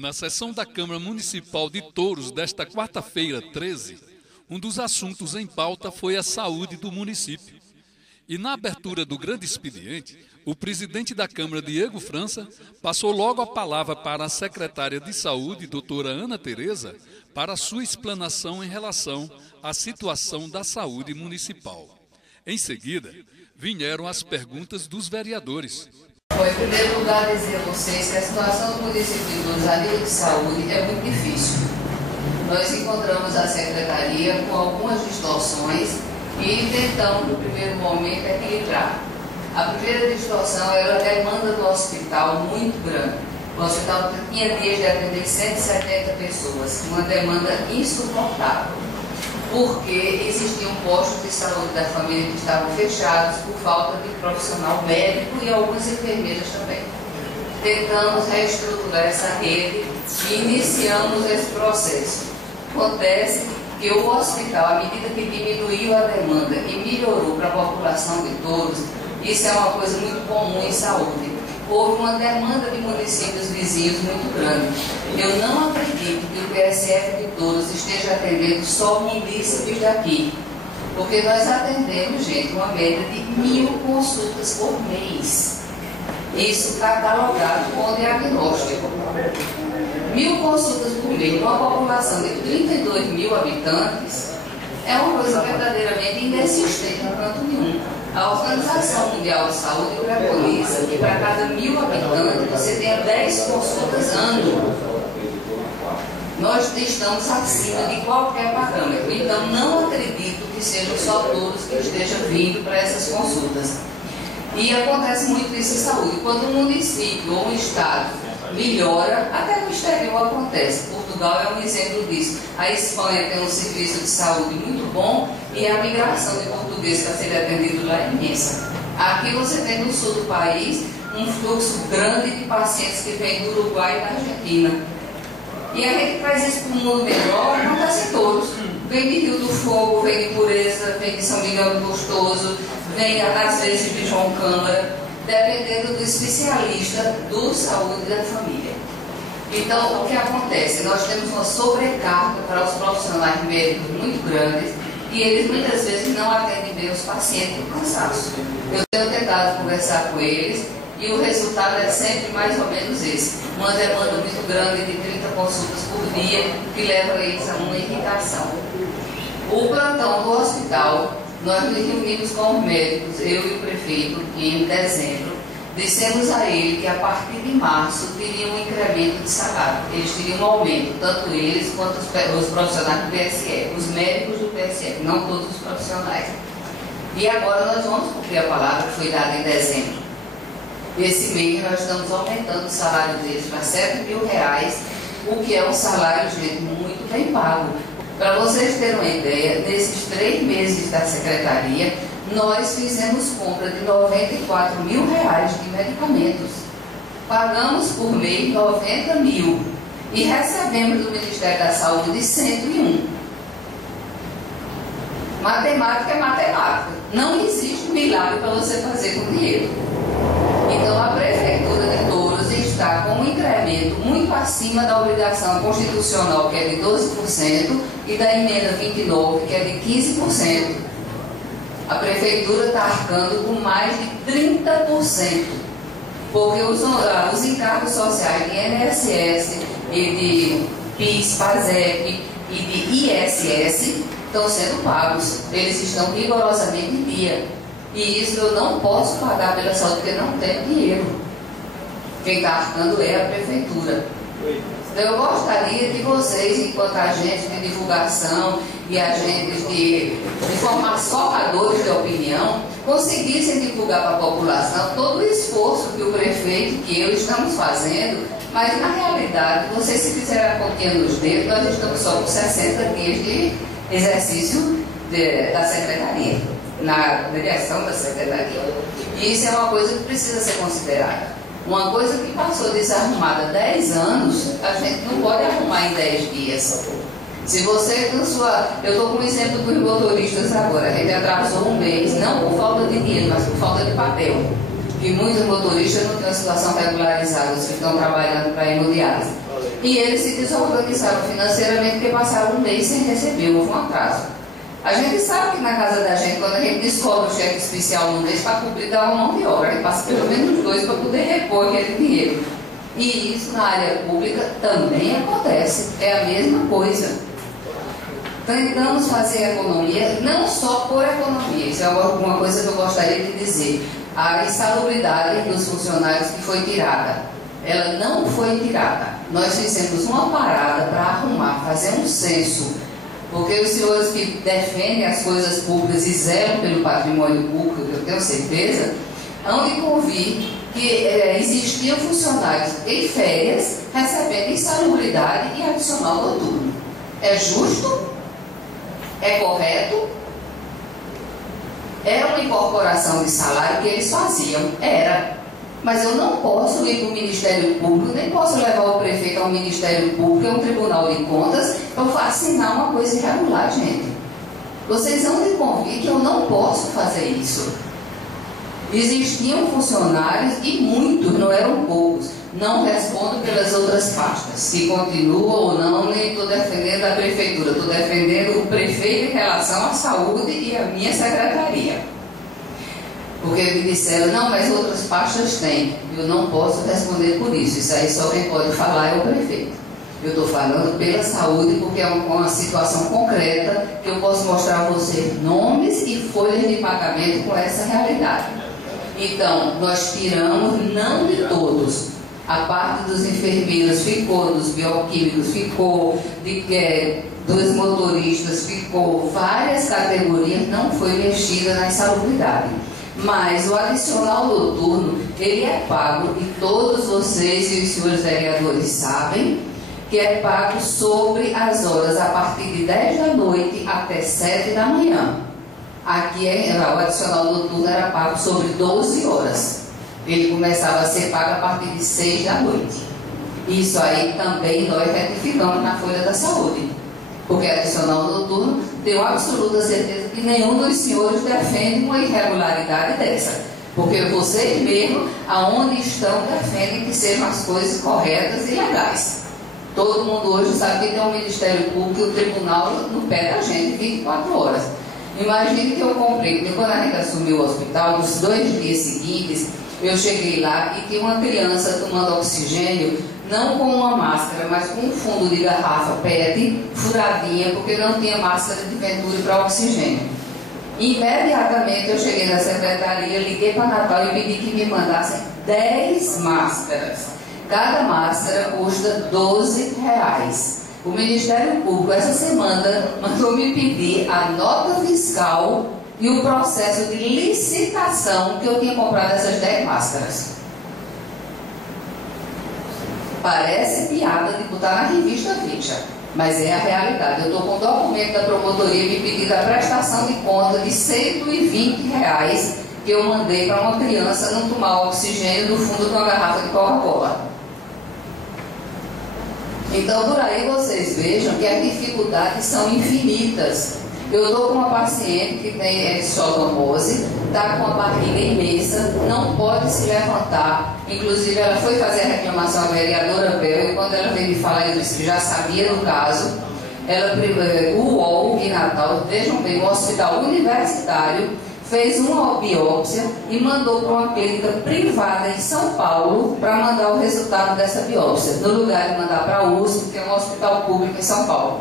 Na sessão da Câmara Municipal de Touros desta quarta-feira, 13, um dos assuntos em pauta foi a saúde do município. E na abertura do grande expediente, o presidente da Câmara, Diego França, passou logo a palavra para a secretária de Saúde, doutora Ana Tereza, para sua explanação em relação à situação da saúde municipal. Em seguida, vieram as perguntas dos vereadores. Em primeiro lugar, dizer a vocês que a situação do município de Touros a nível de saúde é muito difícil. Nós encontramos a secretaria com algumas distorções e tentamos, no primeiro momento, equilibrar. A primeira distorção era a demanda do hospital muito grande. O hospital tinha dias de atender 170 pessoas, uma demanda insuportável, porque existiam postos de saúde da família que estavam fechados por falta de profissional médico e algumas enfermeiras também. Tentamos reestruturar essa rede e iniciamos esse processo. Acontece que o hospital, à medida que diminuiu a demanda e melhorou para a população de Touros, isso é uma coisa muito comum em saúde. Houve uma demanda de municípios vizinhos muito grande. Eu não acredito que o PSF de Touros esteja atendendo só municípios daqui, porque nós atendemos, gente, uma média de 1.000 consultas por mês. Isso catalogado com diagnóstico. 1.000 consultas por mês, numa população de 32 mil habitantes, é uma coisa verdadeiramente inexistente em canto nenhum. A Organização Mundial de Saúde preconiza que para cada 1.000 habitantes você tenha 10 consultas ano. Nós estamos acima de qualquer parâmetro, então não acredito que sejam só todos que estejam vindo para essas consultas. E acontece muito isso em saúde. Quando um município ou um estado melhora, até no exterior acontece. Portugal é um exemplo disso. A Espanha tem um serviço de saúde muito bom e a migração de portugueses para ser atendido lá é imensa. Aqui você tem no sul do país um fluxo grande de pacientes que vêm do Uruguai e da Argentina. E a gente traz isso para o mundo melhor, acontece em todos. Vem de Rio do Fogo, vem de Pureza, vem de São Miguel do Gostoso, vem às vezes de João Câmara, dependendo do especialista do saúde da família. Então, o que acontece? Nós temos uma sobrecarga para os profissionais médicos muito grandes e eles muitas vezes não atendem bem os pacientes por cansaço. Eu tenho tentado conversar com eles e o resultado é sempre mais ou menos esse. Uma demanda muito grande de 30 consultas por dia que leva eles a uma irritação. O plantão do hospital, nós nos reunimos com os médicos, eu e o prefeito, em dezembro. Dissemos a ele que a partir de março teria um incremento de salário. Eles teriam um aumento, tanto eles quanto os profissionais do PSF, os médicos do PSF, não todos os profissionais. E agora nós vamos cumprir a palavra que foi dada em dezembro. Esse mês nós estamos aumentando o salário deles para R$7.000, o que é um salário, gente, muito bem pago. Para vocês terem uma ideia, nesses 3 meses da secretaria, nós fizemos compra de R$94 mil de medicamentos. Pagamos por mês 90 mil e recebemos do Ministério da Saúde de 101. Matemática é matemática. Não existe milagre para você fazer com dinheiro. Então a Prefeitura de Touros está com um incremento muito acima da obrigação constitucional, que é de 12%, e da emenda 29, que é de 15%. A Prefeitura está arcando com mais de 30%, porque os encargos sociais de INSS e de PIS, PASEP e de ISS estão sendo pagos. Eles estão rigorosamente em dia. E isso eu não posso pagar pela saúde, porque não tenho dinheiro. Quem está arcando é a Prefeitura. Então eu gostaria que vocês, enquanto agentes de divulgação e agentes de formadores de opinião, conseguissem divulgar para a população todo o esforço que o prefeito, que eu estamos fazendo, mas na realidade, vocês se fizerem a continha nos dedos, nós estamos só com 60 dias de exercício da secretaria, na direção da secretaria. E isso é uma coisa que precisa ser considerada. Uma coisa que passou desarrumada há 10 anos, a gente não pode arrumar em 10 dias. Se você com sua... Eu estou com o exemplo dos motoristas agora. A gente atrasou um mês, não por falta de dinheiro, mas por falta de papel. Que muitos motoristas não têm uma situação regularizada, os que estão trabalhando para hemodiálise. E eles se desorganizaram financeiramente porque passaram um mês sem receber, houve um atraso. A gente sabe que na casa da gente, quando a gente descobre o cheque especial no mês, para cobrir dá uma mão de obra, a gente passa pelo menos 2 para poder repor aquele dinheiro. E isso na área pública também acontece, é a mesma coisa. Tentamos fazer economia, não só por economia, isso é alguma coisa que eu gostaria de dizer. A insalubridade dos funcionários que foi tirada, ela não foi tirada. Nós fizemos uma parada para arrumar, fazer um censo, porque os senhores que defendem as coisas públicas e zelam pelo patrimônio público, eu tenho certeza, hão de convir que existiam funcionários em férias recebendo insalubridade e adicional noturno. É justo? É correto? Era uma incorporação de salário que eles faziam, era. Mas eu não posso ir para o Ministério Público, nem posso levar o prefeito ao Ministério Público, é um Tribunal de Contas, para assinar uma coisa irregular, gente. Vocês vão me convir que eu não posso fazer isso. Existiam funcionários, e muitos, não eram poucos. Não respondo pelas outras pastas, se continuam ou não, nem estou defendendo a prefeitura, estou defendendo o prefeito em relação à saúde e a minha secretaria. Porque me disseram, não, mas outras pastas têm. Eu não posso responder por isso aí só quem pode falar é o prefeito. Eu estou falando pela saúde porque é uma situação concreta que eu posso mostrar a vocês nomes e folhas de pagamento com essa realidade. Então, nós tiramos, não de todos, a parte dos enfermeiros ficou, dos bioquímicos ficou, dos motoristas ficou, várias categorias não foi mexida na insalubridade. Mas o adicional noturno, ele é pago, e todos vocês e os senhores vereadores sabem, que é pago sobre as horas a partir de 10 da noite até 7 da manhã. Aqui o adicional noturno era pago sobre 12 horas. Ele começava a ser pago a partir de 6 da noite. Isso aí também nós retificamos na Folha da Saúde. Porque adicional noturno, tenho absoluta certeza que nenhum dos senhores defende uma irregularidade dessa. Porque vocês mesmos, aonde estão, defendem que sejam as coisas corretas e legais. Todo mundo hoje sabe que tem um Ministério Público e o Tribunal no pé da gente 24 horas. Imagine que eu comprei, porque quando a gente assumiu o hospital, nos 2 dias seguintes, eu cheguei lá e tinha uma criança tomando oxigênio, não com uma máscara, mas com um fundo de garrafa PET furadinha, porque não tinha máscara de Venturi para oxigênio. Imediatamente eu cheguei na secretaria, liguei para a Natal e pedi que me mandassem 10 máscaras. Cada máscara custa R$12. O Ministério Público, essa semana, mandou me pedir a nota fiscal e o processo de licitação que eu tinha comprado essas 10 máscaras. Parece piada de botar na revista Ficha, mas é a realidade. Eu estou com o documento da promotoria me pedindo a prestação de conta de R$120 que eu mandei para uma criança não tomar oxigênio no fundo de uma garrafa de Coca-Cola. Então, por aí vocês vejam que as dificuldades são infinitas. Eu estou com uma paciente que tem exodomose, está com a barriga imensa, não pode se levantar. Inclusive, ela foi fazer a reclamação à vereadora Bel, e quando ela veio me falar, eu disse que já sabia do caso. O UOL em Natal, vejam bem, um hospital universitário, fez uma biópsia e mandou para uma clínica privada em São Paulo para mandar o resultado dessa biópsia, no lugar de mandar para a USP, que é um hospital público em São Paulo.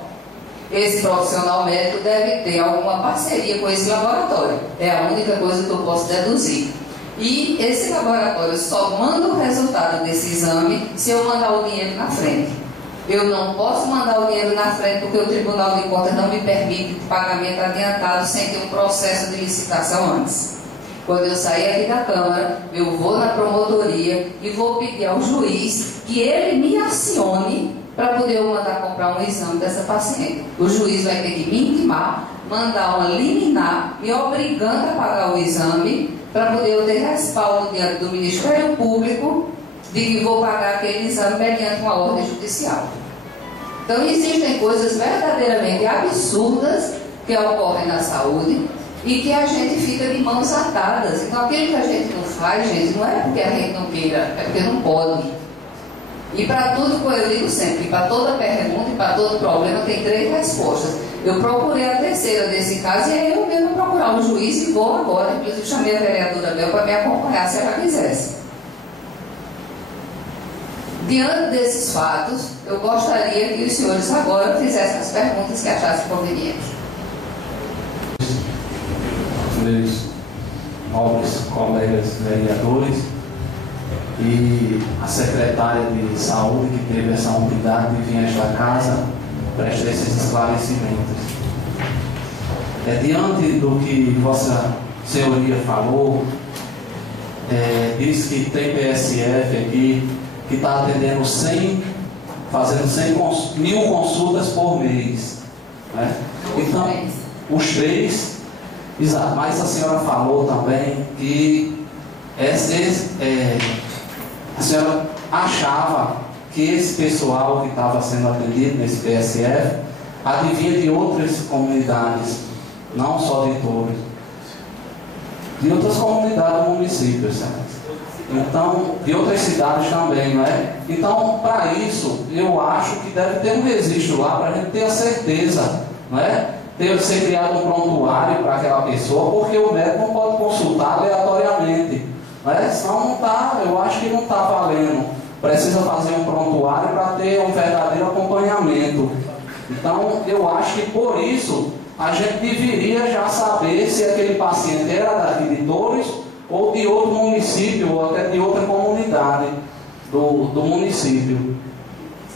Esse profissional médico deve ter alguma parceria com esse laboratório. É a única coisa que eu posso deduzir. E esse laboratório só manda o resultado desse exame se eu mandar o dinheiro na frente. Eu não posso mandar o dinheiro na frente porque o Tribunal de Contas não me permite pagamento adiantado sem ter um processo de licitação antes. Quando eu sair aqui da Câmara, eu vou na promotoria e vou pedir ao juiz que ele me acione para poder eu mandar comprar um exame dessa paciente. O juiz vai ter que me intimar, mandar uma liminar, me obrigando a pagar o exame, para poder eu ter respaldo diante do Ministério Público de que vou pagar aquele exame mediante uma ordem judicial. Então, existem coisas verdadeiramente absurdas que ocorrem na saúde e que a gente fica de mãos atadas. Então, aquilo que a gente não faz, gente, não é porque a gente não queira, é porque não pode. E para tudo, eu digo sempre, para toda pergunta e para todo problema tem 3 respostas. Eu procurei a terceira desse caso e aí eu mesmo procurar o juiz e vou agora. Inclusive chamei a vereadora Mel para me acompanhar se ela quisesse. Diante desses fatos, eu gostaria que os senhores agora fizessem as perguntas que achassem convenientes. Meus nobres colegas vereadores e a secretária de saúde que teve essa humildade de vir a esta casa prestar esses esclarecimentos. Diante do que Vossa Senhoria falou, diz que tem PSF aqui que está atendendo fazendo 1.000 consultas por mês, né? Então, os 3, exato, mas a senhora falou também que a senhora achava que esse pessoal que estava sendo atendido nesse PSF advinha de outras comunidades, não só de Touros, de outras comunidades do município, certo? Então, de outras cidades também, não é? Então, para isso, eu acho que deve ter um registro lá para a gente ter a certeza, não é? Ser criado um prontuário para aquela pessoa, porque o médico não pode consultar aleatoriamente, não é? Senão não está, eu acho que não está valendo. Precisa fazer um prontuário para ter um verdadeiro acompanhamento. Então, eu acho que por isso a gente deveria já saber se aquele paciente era daqui de Touros ou de outro município, ou até de outra comunidade do município.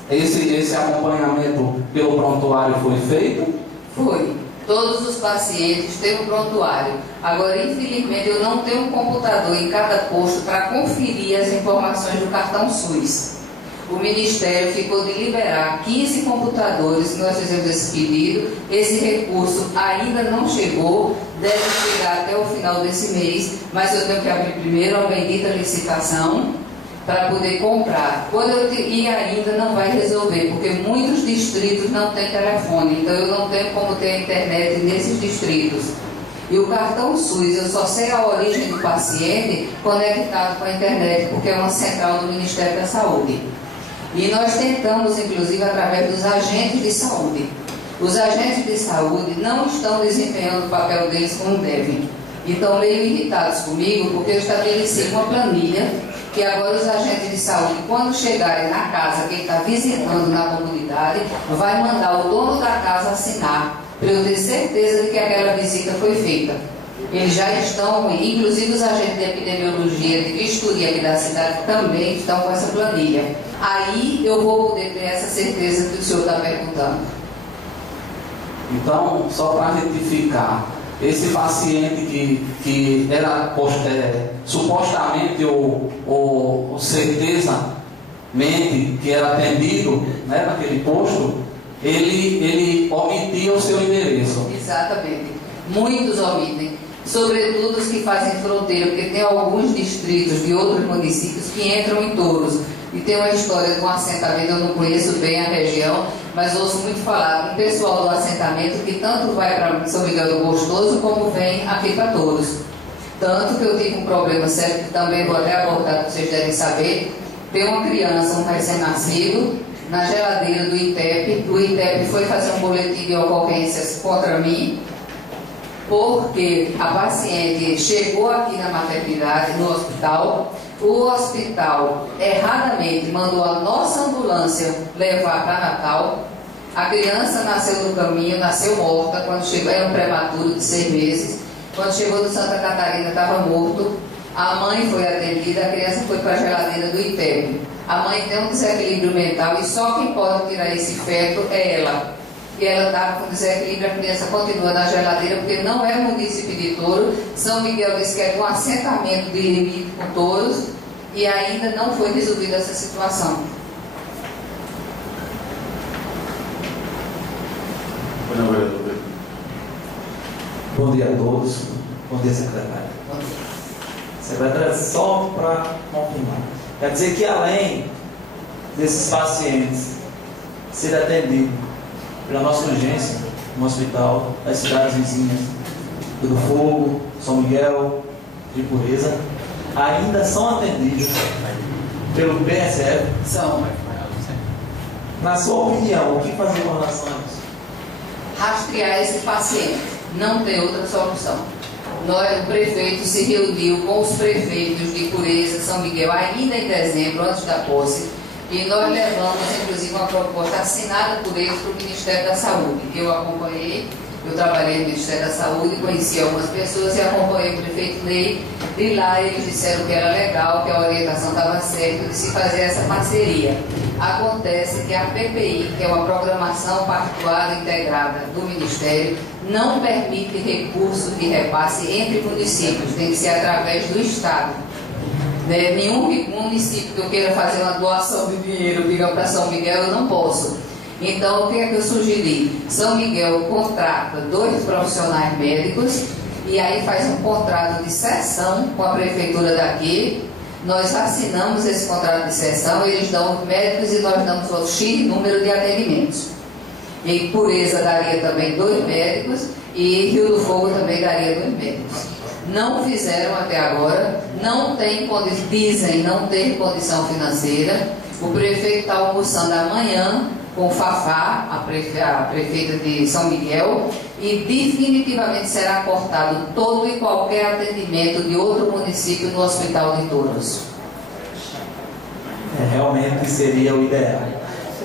Esse acompanhamento pelo prontuário foi feito? Foi. Todos os pacientes têm um prontuário. Agora, infelizmente, eu não tenho um computador em cada posto para conferir as informações do cartão SUS. O Ministério ficou de liberar 15 computadores, nós fizemos esse pedido, esse recurso ainda não chegou, deve chegar até o final desse mês, mas eu tenho que abrir primeiro a bendita licitação para poder comprar. E ainda não vai resolver, porque muitos distritos não têm telefone, então eu não tenho como ter a internet nesses distritos. E o cartão SUS, eu só sei a origem do paciente conectado com a internet, porque é uma central do Ministério da Saúde. E nós tentamos, inclusive, através dos agentes de saúde. Os agentes de saúde não estão desempenhando o papel deles como devem. E estão meio irritados comigo, porque eu estabeleci uma planilha que agora os agentes de saúde, quando chegarem na casa, quem está visitando na comunidade, vai mandar o dono da casa assinar, para eu ter certeza de que aquela visita foi feita. Eles já estão, inclusive os agentes de epidemiologia, de vistoria aqui da cidade, também estão com essa planilha. Aí eu vou poder ter essa certeza que o senhor está perguntando. Então, só para retificar, esse paciente que era supostamente ou certezamente que era atendido, né, naquele posto, ele omitia o seu endereço. Exatamente. Muitos omitem. Sobretudo os que fazem fronteira, porque tem alguns distritos de outros municípios que entram em Touros. E tem uma história de um assentamento, eu não conheço bem a região, mas ouço muito falar do pessoal do assentamento que tanto vai para São Miguel do Gostoso como vem aqui para Touros. Tanto que eu tive um problema sério, que também vou até abordar, para vocês devem saber. Tem uma criança, um recém-nascido, na geladeira do ITEP. O ITEP foi fazer um boletim de ocorrências contra mim, porque a paciente chegou aqui na maternidade, no hospital. O hospital erradamente mandou a nossa ambulância levar para Natal. A criança nasceu no caminho, nasceu morta. Quando chegou, era um prematuro de 6 meses. Quando chegou do Santa Catarina, estava morto. A mãe foi atendida, a criança foi para a geladeira do ITEP. A mãe tem um desequilíbrio mental e só quem pode tirar esse feto é ela. E ela estava com desequilíbrio, a criança continua na geladeira, porque não é município de Touro. São Miguel disse que é um assentamento de limite com Touros e ainda não foi resolvida essa situação. Bom dia a todos. Bom dia, secretária. Bom dia. Secretária, só para confirmar. Quer dizer que além desses pacientes serem atendidos pela nossa urgência no hospital das cidades vizinhas, do Fogo, São Miguel, de Pureza, ainda são atendidos pelo PSF? São. Na sua opinião, o que fazer com relação a isso? Rastrear esse paciente. Não tem outra solução. O prefeito se reuniu com os prefeitos de Pureza, São Miguel, ainda em dezembro, antes da posse, e nós levamos, inclusive, uma proposta assinada por eles para o Ministério da Saúde, que eu acompanhei. Eu trabalhei no Ministério da Saúde, conheci algumas pessoas e acompanhei o prefeito Ney. E lá eles disseram que era legal, que a orientação estava certa de se fazer essa parceria. Acontece que a PPI, que é uma programação pactuada integrada do Ministério, não permite recurso de repasse entre municípios, tem que ser através do Estado. Nenhum município que eu queira fazer uma doação de dinheiro, diga para São Miguel, eu não posso. Então, o que é que eu sugeri? São Miguel contrata 2 profissionais médicos e aí faz um contrato de cessão com a prefeitura daqui. Nós assinamos esse contrato de cessão, eles dão os médicos e nós damos o X número de atendimentos. Em Pureza daria também 2 médicos e Rio do Fogo também daria 2 médicos. Não fizeram até agora, não tem dizem não ter condição financeira. O prefeito está almoçando amanhã com Fafá, a prefeita de São Miguel, e definitivamente será cortado todo e qualquer atendimento de outro município no Hospital de Touros. Realmente seria o ideal.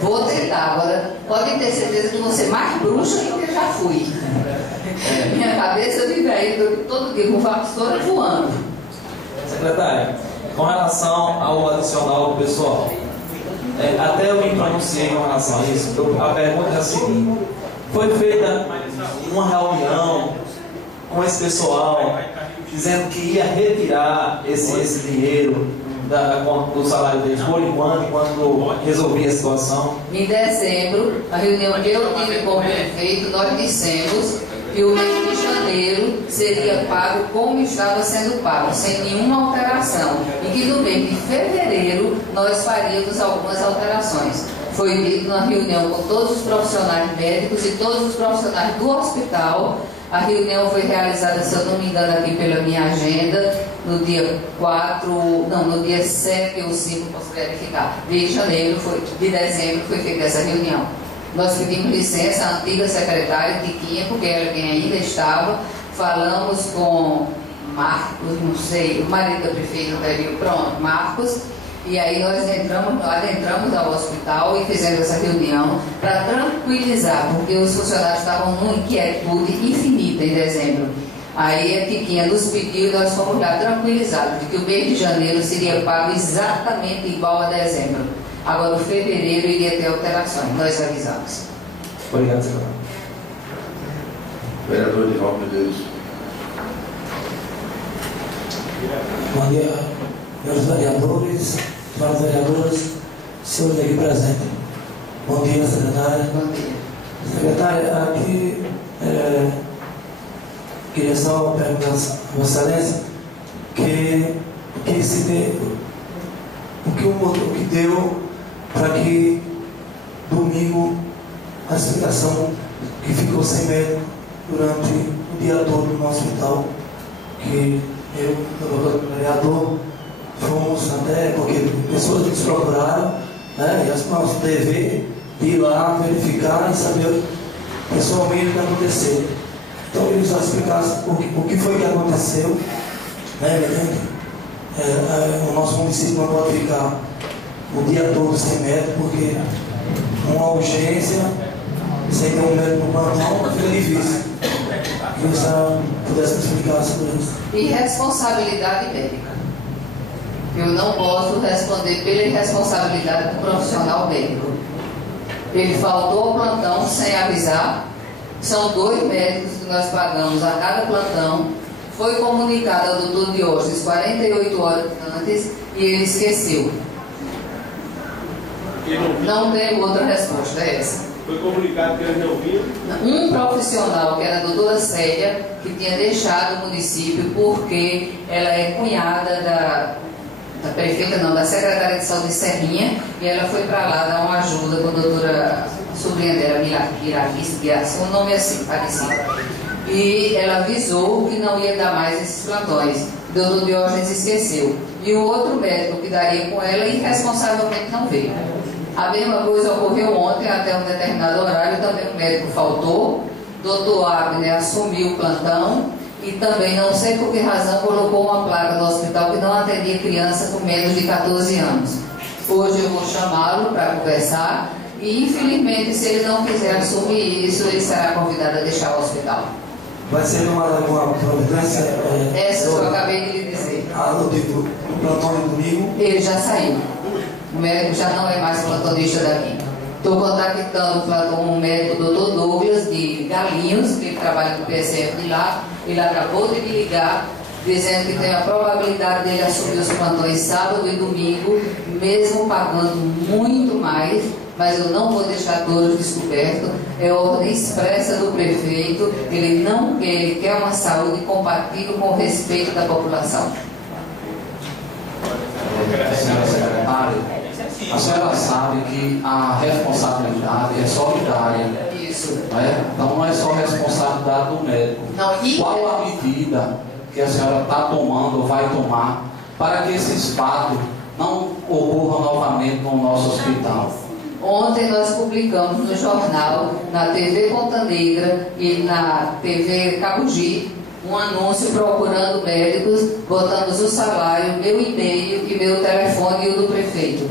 Vou tentar, agora podem ter certeza que vou ser mais bruxa do que eu já fui. Minha cabeça vive aí todo dia com vassoura voando. Secretário, com relação ao adicional do pessoal, até eu me pronunciei com relação a isso. A pergunta é a seguinte: foi feita uma reunião com esse pessoal dizendo que ia retirar esse dinheiro do salário deles por enquanto resolvia a situação? Em dezembro, a reunião que eu tive com o prefeito, nós dissemos que o mês de janeiro seria pago como estava sendo pago, sem nenhuma alteração, e que no mês de fevereiro nós faríamos algumas alterações. Foi dito na reunião com todos os profissionais médicos e todos os profissionais do hospital. A reunião foi realizada, se eu não me engano, aqui pela minha agenda, no dia 7 ou 5, posso verificar, de dezembro foi feita essa reunião. Nós pedimos licença à antiga secretária, Tiquinha, porque era quem ainda estava. Falamos com Marcos, não sei, o marido da prefeita anterior, pronto, Marcos. E aí nós adentramos ao hospital e fizemos essa reunião para tranquilizar, porque os funcionários estavam numa inquietude infinita em dezembro. Aí a Tiquinha nos pediu e nós fomos lá tranquilizados de que o mês de janeiro seria pago exatamente igual a dezembro. Agora, o fevereiro iria ter alterações, nós avisamos. Obrigado, senhor. Vereador Edivaldo Medeiros. Bom dia, meus vereadores, senhoras vereadoras, senhores aqui presentes. Bom dia, secretária. Bom dia. Secretária, aqui queria só perguntar a Vossa Excelência o que deu para que domingo a explicação que ficou sem médico durante o dia todo no hospital, que eu, o vereador, fomos até, porque pessoas nos procuraram, né, e as nosso dever de ir lá verificar e saber pessoalmente o que aconteceu. Então eu queria só explicar o que foi que aconteceu, né, evidente. O nosso município não pode ficar o dia todo sem médico, porque uma urgência, sem ter um médico no plantão, fica difícil. Queria que você pudesse me explicar sobre isso. Irresponsabilidade médica. Eu não posso responder pela irresponsabilidade do profissional médico. Ele faltou ao plantão sem avisar. São 2 médicos que nós pagamos a cada plantão. Foi comunicado ao doutor Diógenes 48 horas antes e ele esqueceu. Não tem outra resposta, é essa. Foi comunicado que ele não viu? Um profissional, que era a doutora Célia, que tinha deixado o município porque ela é cunhada da prefeita, não, da secretária de saúde de Serrinha, e ela foi para lá dar uma ajuda com a doutora, a sobrinha dela, Miraquice, um nome assim, parecido. E ela avisou que não ia dar mais esses plantões. O doutor Diógenes esqueceu. e o outro médico que daria com ela irresponsavelmente não veio. A mesma coisa ocorreu ontem, até um determinado horário, também o médico faltou, doutor Abner assumiu o plantão e também, não sei por que razão, colocou uma placa no hospital que não atendia criança com menos de 14 anos. Hoje eu vou chamá-lo para conversar e, infelizmente, se ele não quiser assumir isso, ele será convidado a deixar o hospital. Vai ser uma providência? Essa eu acabei de lhe dizer. No plantão de domingo? Ele já saiu. O médico já não é mais plantonista daqui. Estou contactando um médico, o Dr. Douglas, de Galinhos, que trabalha no PSF de lá. Ele acabou de me ligar, dizendo que tem a probabilidade dele assumir os plantões sábado e domingo, mesmo pagando muito mais, mas eu não vou deixar todos descobertos. É ordem expressa do prefeito, ele quer uma saúde compatível com o respeito da população. Senhora secretária, a senhora sabe que a responsabilidade é solidária. Isso. Né? Então não é só responsabilidade do médico. Qual a medida que a senhora está tomando ou vai tomar para que esses fatos não ocorram novamente no nosso hospital? Ontem nós publicamos no jornal, na TV Ponta Negra e na TV Cabugi, um anúncio procurando médicos, botamos o salário, meu e-mail e meu telefone e o do prefeito.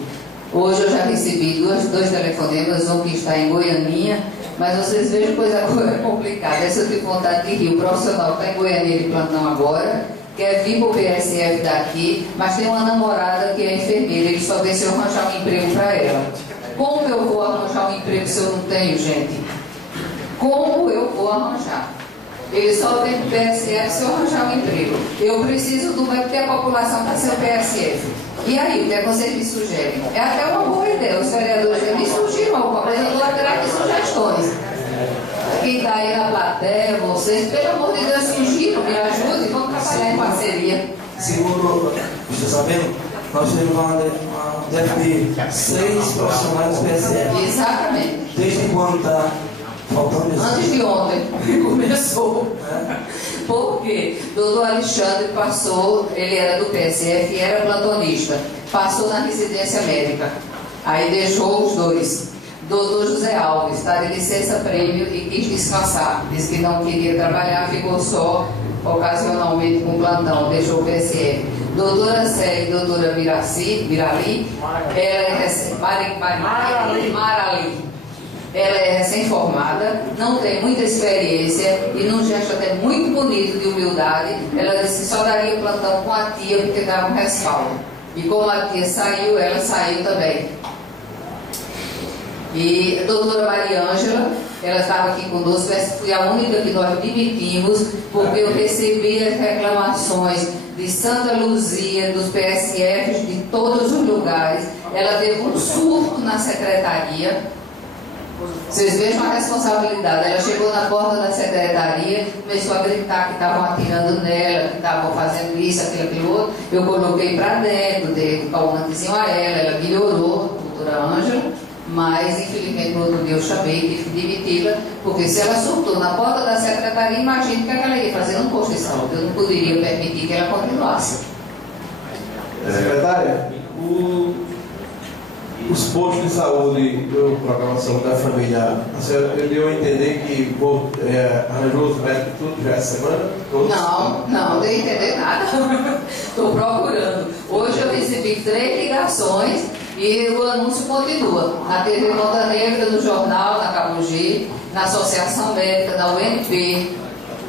Hoje eu já recebi dois telefonemas, um que está em Goianinha, mas vocês vejam coisa complicada. Essa eu tive vontade de rir. O profissional está em Goianinha de plantão agora, quer vir para o PSF daqui, mas tem uma namorada que é enfermeira, ele só vê se eu arranjar um emprego para ela. Como eu vou arranjar um emprego se eu não tenho, gente? Como eu vou arranjar? Ele só vem para o PSF se eu arranjar um emprego. Eu preciso do médico porque a população está sem o PSF. E aí, o que é que vocês me sugerem? É até uma boa ideia. Os vereadores me surgiram alguma coisa, eu estou atrás de sugestões. Quem está aí na plateia, vocês, pelo amor de Deus, surgiram, me ajudem, vamos trabalhar em parceria. Segundo, você sabendo, nós temos deve ter 6 profissionais do PSF. Exatamente. Desde quando está faltando isso? Antes de ontem, que começou. Porque doutor Alexandre passou, ele era do PSF e era plantonista, passou na residência médica, aí deixou os dois. Doutor José Alves está de licença-prêmio e quis descansar, disse que não queria trabalhar, ficou só ocasionalmente com plantão, deixou o PSF. Doutora Célia e doutora Mirali, ela é recém-formada, não tem muita experiência e num gesto até muito bonito de humildade, ela disse que só daria plantão com a tia porque dava um respaldo. E como a tia saiu, ela saiu também. E a doutora Maria Ângela, ela estava aqui conosco, essa foi a única que nós demitimos, porque eu recebi as reclamações de Santa Luzia, dos PSFs, de todos os lugares. Ela teve um surto na secretaria. Vocês vejam a responsabilidade. Ela chegou na porta da secretaria, começou a gritar que estavam atirando nela, que estavam fazendo isso, aquilo outro. Eu coloquei para dentro, dei um volantezinho a ela melhorou, a doutora Ângela, mas infelizmente no outro dia eu chamei, tive que demiti-la, porque se ela surtou na porta da secretaria, imagine o que ela ia fazer no posto de saúde. Eu não poderia permitir que ela continuasse. Secretária, os postos de saúde do Programa Saúde da Família, a senhora deu a entender que arranjou os médicos tudo já essa semana? Todos? Não deu a entender nada. Estou procurando. Hoje eu recebi 3 ligações e o anúncio continua. Na TV Ponta Negra, no jornal, na Cabugi, na Associação Médica, na UNP.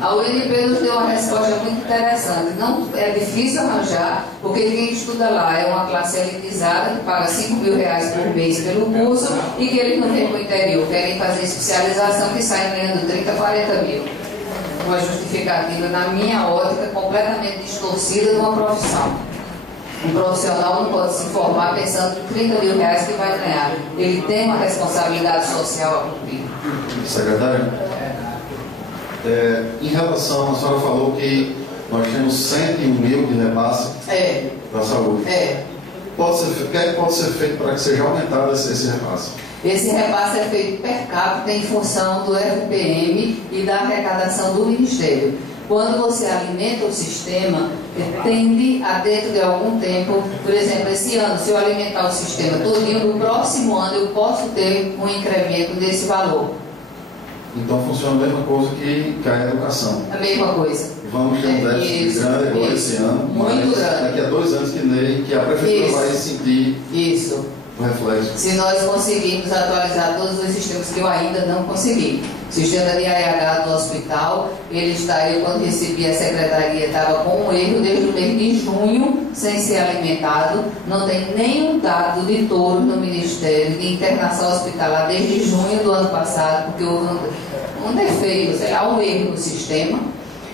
A UNP nos deu uma resposta muito interessante. Não é difícil arranjar, porque quem estuda lá é uma classe elitizada que paga R$5.000 por mês pelo curso e que eles não vêm para o interior, querem fazer especialização que saem ganhando 30, 40 mil. Uma justificativa, na minha ótica, completamente distorcida de uma profissão. Um profissional não pode se formar pensando em R$30.000 que vai ganhar. Ele tem uma responsabilidade social a cumprir. Secretário? Em relação, a senhora falou que nós temos 101 mil de repasse da saúde. O que é que pode ser feito para que seja aumentado esse repasse? Esse repasse é feito per capita em função do FPM e da arrecadação do Ministério. Quando você alimenta o sistema, tende a, dentro de algum tempo, por exemplo, esse ano, se eu alimentar o sistema todinho, no próximo ano eu posso ter um incremento desse valor. Então funciona a mesma coisa que a educação. A mesma coisa. Vamos ter um déficit grande agora esse ano, muito grande. Daqui a 2 anos que a prefeitura vai sentir o reflexo. Se nós conseguirmos atualizar todos os sistemas que eu ainda não consegui. O sistema de AEH do hospital, ele está, eu quando recebi a secretaria, estava com um erro desde o mês de junho, sem ser alimentado. Não tem nenhum dado de touro no Ministério de Internação Hospitalar desde junho do ano passado, porque houve um defeito, sei lá, um erro no sistema,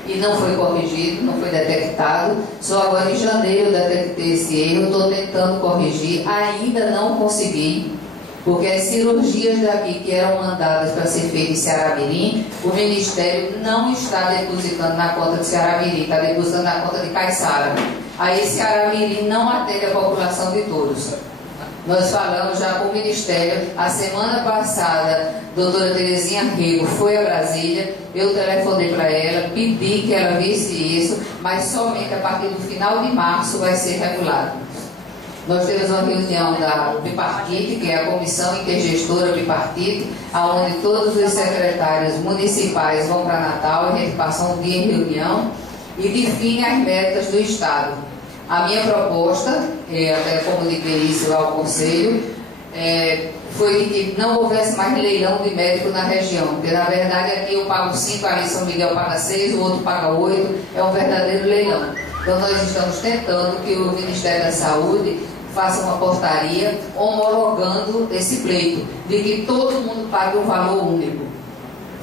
e não foi corrigido, não foi detectado. Só agora em janeiro eu detectei esse erro, estou tentando corrigir, ainda não consegui, porque as cirurgias daqui que eram mandadas para ser feitas em Ceará-Mirim, o Ministério não está depositando na conta de Ceará-Mirim, está depositando na conta de Caiçara. Aí Ceará-Mirim não atende a população de todos. Nós falamos já com o Ministério. A semana passada, a doutora Terezinha Rego foi a Brasília, eu telefonei para ela, pedi que ela visse isso, mas somente a partir do final de março vai ser regulado. Nós temos uma reunião da Bipartite, que é a Comissão Intergestora Bipartite, onde todos os secretários municipais vão para Natal, a gente passa um dia em reunião e define as metas do Estado. A minha proposta, até comuniquei isso ao Conselho, foi que não houvesse mais leilão de médico na região, porque na verdade aqui eu pago 5, ali em São Miguel paga 6, o outro paga 8, é um verdadeiro leilão. Então nós estamos tentando que o Ministério da Saúde faça uma portaria homologando esse pleito, de que todo mundo pague um valor único.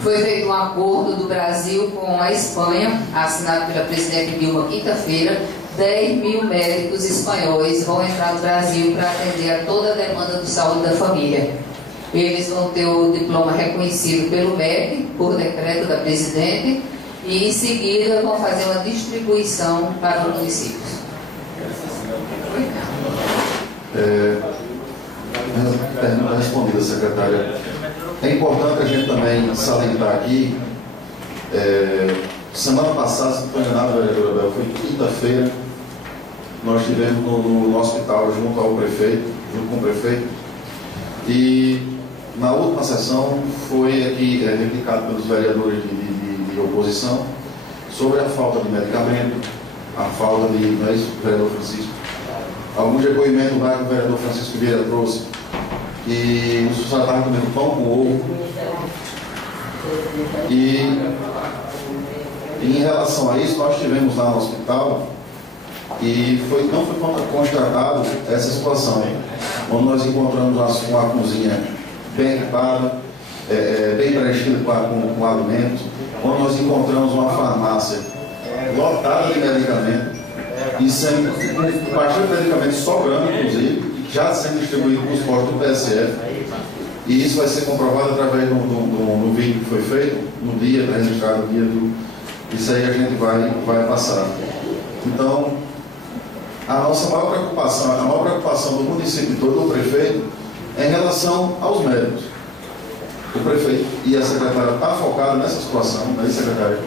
Foi feito um acordo do Brasil com a Espanha, assinado pela presidente Dilma quinta-feira. 10 mil médicos espanhóis vão entrar no Brasil para atender a toda a demanda de saúde da família. Eles vão ter o diploma reconhecido pelo MEC, por decreto da presidente, e em seguida vão fazer uma distribuição para os municípios. Pergunta respondida, secretária. É importante a gente também salientar aqui, semana passada, se não estou enganado, vereadora Bel, foi quinta-feira, nós estivemos no hospital junto com o prefeito, e na última sessão foi aqui replicado pelos vereadores de oposição sobre a falta de medicamento, a falta de, não é isso, vereador Francisco? Algum depoimento lá que o vereador Francisco Vieira trouxe, que os funcionários estavam comendo pão com ovo. E em relação a isso, nós estivemos lá no hospital e não foi constatado essa situação, onde nós encontramos uma cozinha bem equipada, bem preenchida com alimentos, onde nós encontramos uma farmácia lotada de medicamentos, e com bastante medicamento sobrando, inclusive, já sendo distribuído para os postos do PSF. E isso vai ser comprovado através do vídeo que foi feito, no dia, registrado no dia do... Isso aí a gente vai passar. Então, a maior preocupação do município todo, do prefeito, é em relação aos médicos. O prefeito e a secretária estão focados nessa situação, não é, secretária?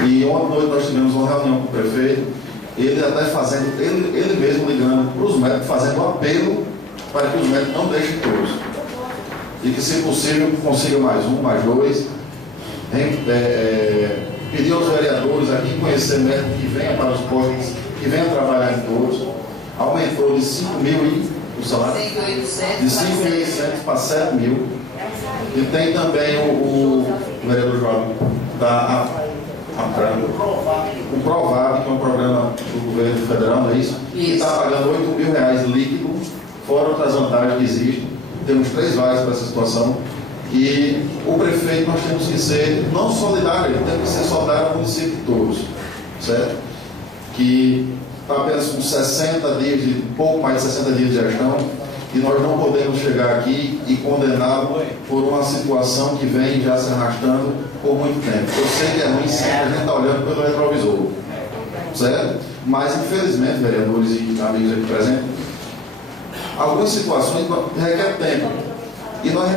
E ontem à noite nós tivemos uma reunião com o prefeito, ele até fazendo, ele mesmo ligando para os médicos, fazendo um apelo para que os médicos não deixem todos. E que, se possível, consiga mais um, mais dois. Pedir aos vereadores aqui conhecer médicos que venham para os postos, que venham trabalhar em todos. Aumentou de 5 mil o salário, de 5.800 para 7 mil. E tem também o vereador João da o Provável, que é um programa do governo federal, não é isso? Que está pagando R$8 mil líquido, fora outras vantagens que existem. Temos 3 vagas para essa situação. E o prefeito, nós temos que ser não solidário, temos que ser solidário ao município todos, certo? Que está apenas com 60 dias, pouco mais de 60 dias de gestão, e nós não podemos chegar aqui e condená-lo por uma situação que vem já se arrastando por muito tempo. Eu sei que é ruim sempre a gente está olhando pelo retrovisor, certo? Mas, infelizmente, vereadores e amigos aqui presentes, algumas situações requerem tempo. E nós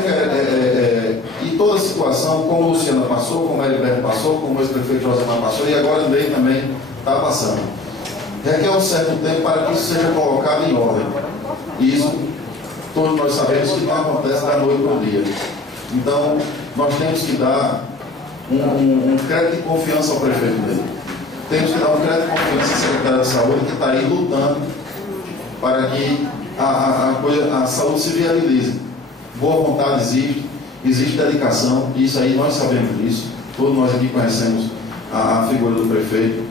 situação, como o Luciana passou, como o Heriberto passou, como o ex-prefeito Josemar passou, e agora o Ney também está passando. Requer um certo tempo para que isso seja colocado em ordem. E isso, todos nós sabemos que não acontece da noite para o dia. Então, nós temos que dar um crédito de confiança ao prefeito dele. Temos que dar um crédito de confiança ao secretário de saúde, que está aí lutando para que a saúde se viabilize. Boa vontade existe dedicação, e isso aí nós sabemos disso. Todos nós aqui conhecemos a figura do prefeito,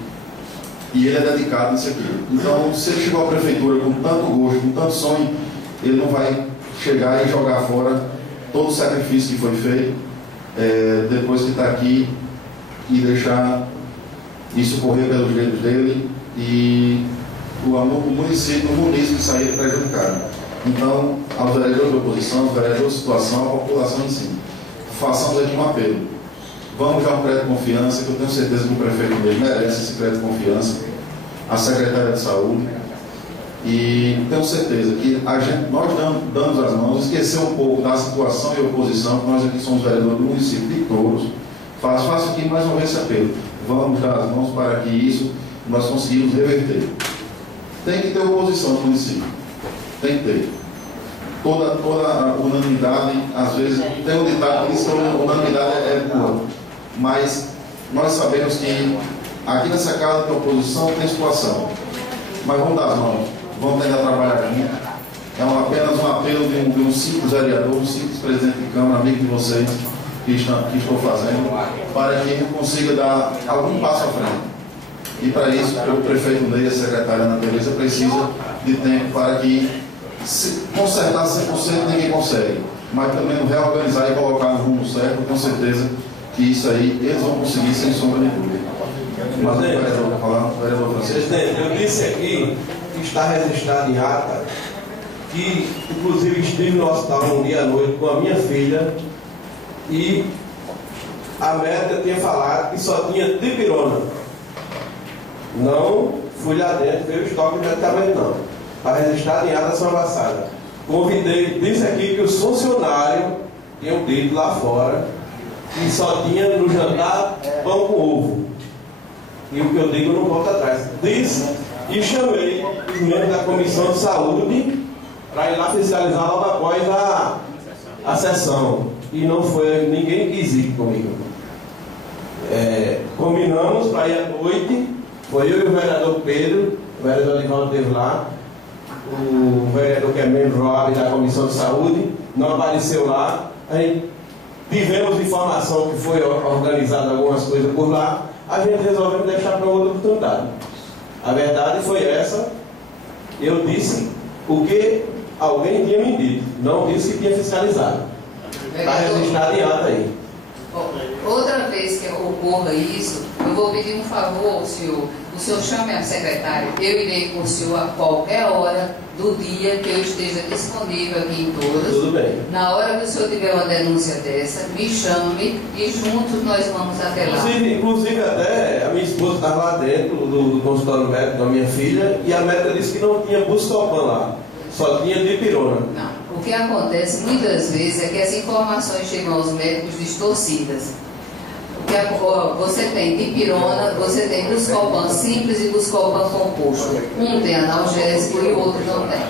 e ele é dedicado nisso aqui. Então, se ele chegou à prefeitura com tanto gosto, com tanto sonho, ele não vai chegar e jogar fora todo o sacrifício que foi feito, depois que está aqui, e deixar isso correr pelos dedos dele e o município sair prejudicado. Então, aos vereadores de oposição, aos vereadores de situação, à população em si, façamos aqui um apelo. Vamos dar um crédito de confiança, que eu tenho certeza que o prefeito dele merece esse crédito de confiança, a secretária de saúde, e tenho certeza que nós damos as mãos, esquecer um pouco da situação e oposição, que nós aqui somos vereadores do município de Touros. Faço aqui mais uma vez esse apelo. Vamos dar as mãos para que isso nós conseguimos reverter. Tem que ter oposição no município. Tem que ter. Toda a unanimidade, às vezes, tem um ditado que diz que a unanimidade é boa. Mas nós sabemos que aqui nessa casa tem oposição, tem situação. Mas vamos dar as mãos. Vamos tentar trabalhar junto. É apenas um apelo de um simples vereador, um simples presidente de Câmara, amigo de vocês, que estou fazendo, para que ele consiga dar algum passo à frente. E para isso, o prefeito Ney e a secretária Ana Tereza precisa de tempo para que consertar 100% ninguém consegue, mas também reorganizar e colocar no rumo certo. Eu tenho certeza que isso aí eles vão conseguir, sem sombra de dúvida. Mas o vereador vai falar, o vereador Francisco. Presidente, eu disse aqui que está registrado em ata que, inclusive, estive no hospital um dia à noite com a minha filha e a médica tinha falado que só tinha dipirona. Não fui lá dentro, ver o estoque de medicamento, não. Está registrado em ata semana passada. Convidei, disse aqui que os funcionários tinham dito lá fora que só tinha no jantar pão com ovo. E o que eu digo não volta atrás. Disse e chamei os membros da Comissão de Saúde para ir lá fiscalizar logo após a sessão. E não foi, ninguém quis ir comigo. Combinamos para ir à noite. Foi eu e o vereador Pedro, o vereador Ivaldo esteve lá, o vereador que é membro da Comissão de Saúde, não apareceu lá. Aí tivemos informação que foi organizada algumas coisas por lá, a gente resolveu deixar para outra oportunidade. A verdade foi essa. Eu disse o que alguém tinha me dito, não disse que tinha fiscalizado. Está registrado em ata aí. Outra vez que ocorra isso, eu vou pedir um favor ao senhor. O senhor chame a secretária, eu irei com o senhor a qualquer hora do dia que eu esteja disponível aqui em Touros. Tudo bem. Na hora que o senhor tiver uma denúncia dessa, me chame e juntos nós vamos até lá. Inclusive até a minha esposa estava lá dentro do consultório médico da minha filha e a médica disse que não tinha Buscopan lá, só tinha dipirona. Não. O que acontece muitas vezes é que as informações chegam aos médicos distorcidas. Você tem dipirona, você tem Buscopan simples e Buscopan composto. Um tem analgésico e o outro não tem.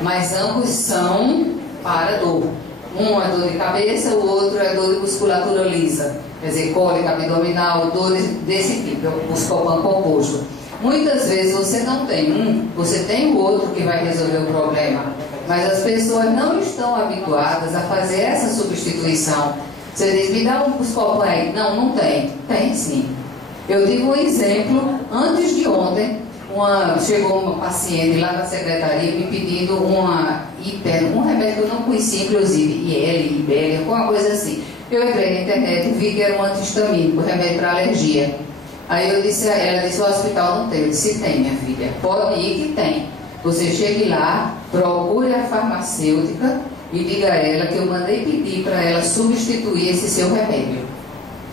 Mas ambos são para dor. Um é dor de cabeça, o outro é dor de musculatura lisa. Quer dizer, cólica abdominal, dores desse tipo, é o Buscopan composto. Muitas vezes você não tem um, você tem o outro que vai resolver o problema. Mas as pessoas não estão habituadas a fazer essa substituição. Você diz, me dá um Buscopan aí. Não, não tem. Tem sim. Eu digo um exemplo. Antes de ontem, chegou uma paciente lá na secretaria me pedindo um remédio que eu não conhecia, inclusive, IBL, alguma coisa assim. Eu entrei na internet e vi que era um antihistamínico, remédio para alergia. Aí ela disse, o hospital não tem. Eu disse, tem, minha filha. Pode ir que tem. Você chegue lá, procure a farmacêutica e diga a ela que eu mandei pedir para ela substituir esse seu remédio.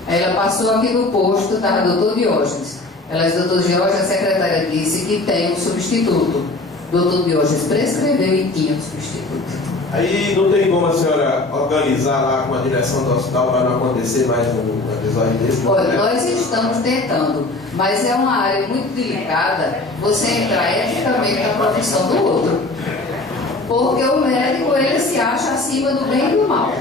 Aí ela passou aqui no posto, estava o doutor Diógenes. Ela disse, doutor Diógenes, a secretária disse que tem um substituto. O doutor Diógenes prescreveu e tinha um substituto. Aí não tem como a senhora organizar lá com a direção do hospital para não acontecer mais um episódio desse? Olha, nós estamos tentando, mas é uma área muito delicada você entrar eticamente na profissão do outro. Porque o médico, ele se acha acima do bem e do mal.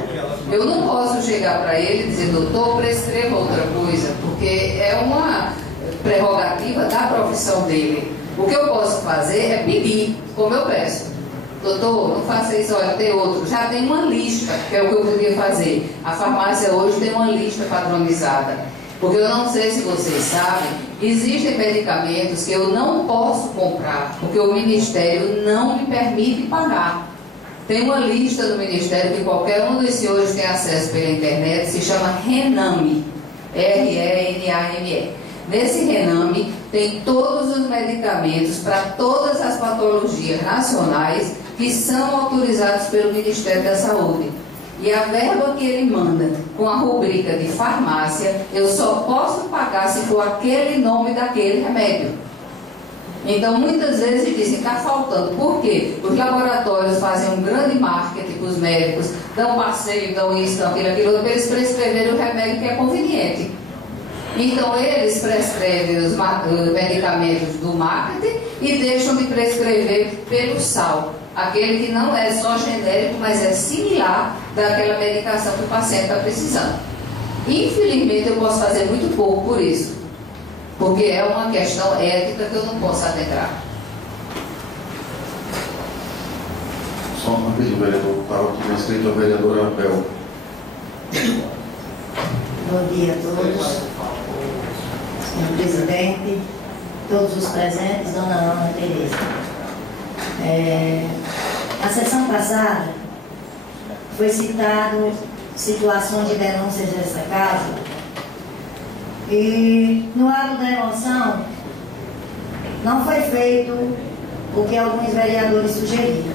Eu não posso chegar para ele e dizer, doutor, prescreva outra coisa, porque é uma prerrogativa da profissão dele. O que eu posso fazer é pedir, como eu peço. Doutor, não faça isso, olha, tem outro. Já tem uma lista, que é o que eu podia fazer. A farmácia hoje tem uma lista padronizada. Porque eu não sei se vocês sabem, existem medicamentos que eu não posso comprar, porque o Ministério não me permite pagar. Tem uma lista do Ministério que qualquer um dos senhores tem acesso pela internet, se chama RENAME, RENAME. Nesse RENAME tem todos os medicamentos para todas as patologias nacionais que são autorizados pelo Ministério da Saúde. E a verba que ele manda com a rubrica de farmácia, eu só posso pagar se for aquele nome daquele remédio. Então, muitas vezes dizem, está faltando. Por quê? Os laboratórios fazem um grande marketing para os médicos, dão passeio, dão isso, dão aquilo, para eles prescreverem o remédio que é conveniente. Então, eles prescrevem os medicamentos do marketing e deixam de prescrever pelo SAL. Aquele que não é só genérico, mas é similar daquela medicação que o paciente está precisando. Infelizmente, eu posso fazer muito pouco por isso, porque é uma questão ética que eu não posso adentrar. Só uma vez, o vereador, estava aqui inscrito a vereadora Abel. Bom dia a todos, senhor presidente, todos os presentes, dona Ana Tereza. Na sessão passada foi citado situações de denúncias dessa casa e no ato da emoção não foi feito o que alguns vereadores sugeriram,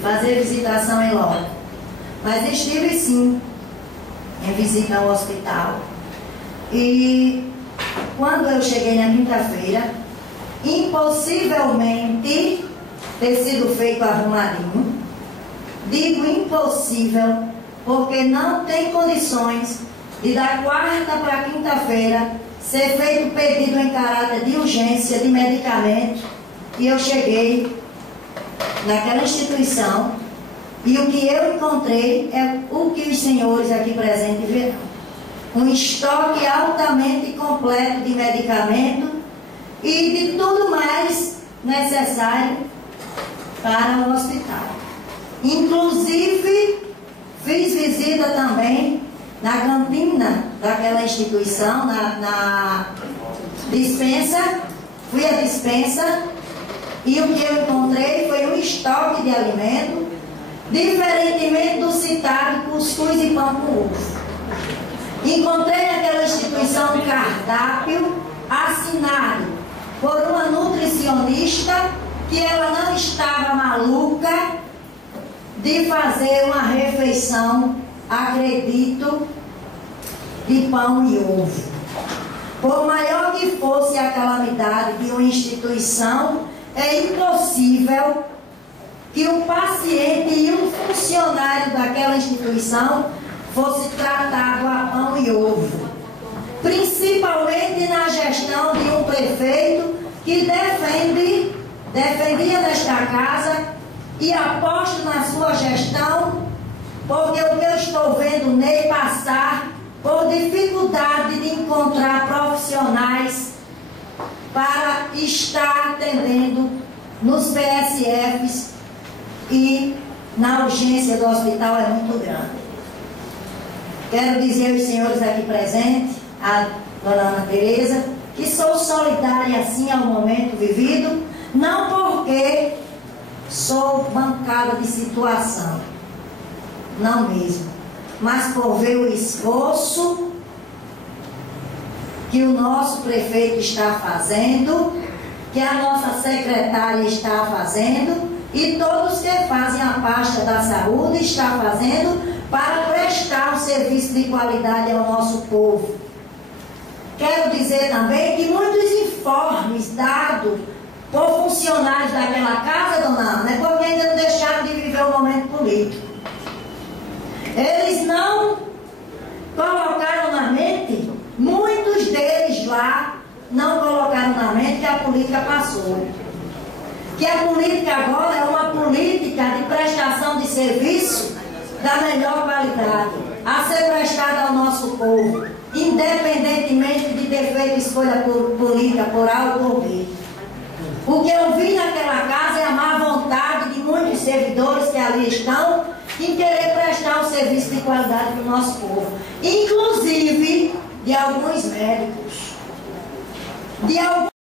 fazer visitação em loco, mas estive sim em visita ao hospital e quando eu cheguei na quinta-feira, impossivelmente ter sido feito arrumadinho. Digo impossível porque não tem condições de da quarta para quinta-feira ser feito pedido em caráter de urgência de medicamento e eu cheguei naquela instituição e o que eu encontrei é o que os senhores aqui presentes verão: um estoque altamente completo de medicamento e de tudo mais necessário para o hospital. Inclusive, fiz visita também na cantina daquela instituição, na dispensa, fui à dispensa e o que eu encontrei foi um estoque de alimento, diferentemente do citado cuscuz e pão com ovo. Encontrei naquela instituição um cardápio assinado por uma nutricionista que ela não estava maluca de fazer uma refeição, acredito, de pão e ovo. Por maior que fosse a calamidade de uma instituição, é impossível que o paciente e o funcionário daquela instituição fosse tratado a pão e ovo. Principalmente na gestão de um prefeito que defendia nesta casa e aposto na sua gestão, porque o que eu estou vendo nele passar por dificuldade de encontrar profissionais para estar atendendo nos PSFs e na urgência do hospital é muito grande. Quero dizer aos senhores aqui presentes, a dona Ana Tereza, que sou solidária assim ao momento vivido, não porque sou bancada de situação, não mesmo, mas por ver o esforço que o nosso prefeito está fazendo, que a nossa secretária está fazendo e todos que fazem a pasta da saúde estão fazendo para prestar um serviço de qualidade ao nosso povo. Quero dizer também que muitos informes dados por funcionários daquela casa, dona Ana, é porque ainda não deixaram de viver o momento pensamento político. Eles não colocaram na mente, muitos deles lá não colocaram na mente que a política passou. Que a política agora é uma política de prestação de serviço da melhor qualidade, a ser prestada ao nosso povo, independentemente de ter feito escolha política por A ou por B. O que eu vi naquela casa é a má vontade de muitos servidores que ali estão em querer prestar um serviço de qualidade para o nosso povo, inclusive de alguns médicos, de alguns